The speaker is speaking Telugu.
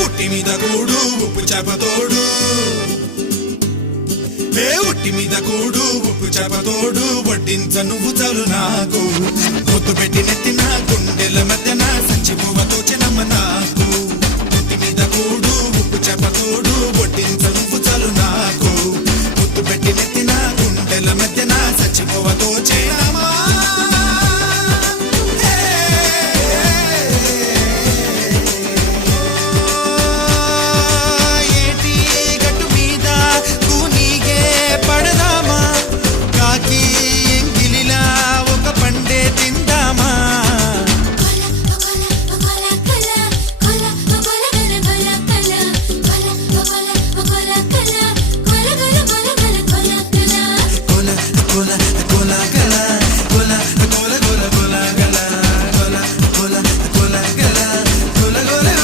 ఉట్టి మీద కూడు ఉప్పు చేపతోడు ఉట్టి మీద కూడు ఉప్పు చేపతోడు వడ్డించ నువ్వు చాలు నాకు గుర్తు పెట్టి నెత్తిన గుండెల మధ్యన సంచి పువ్వ తోచెనమ్మ నాకు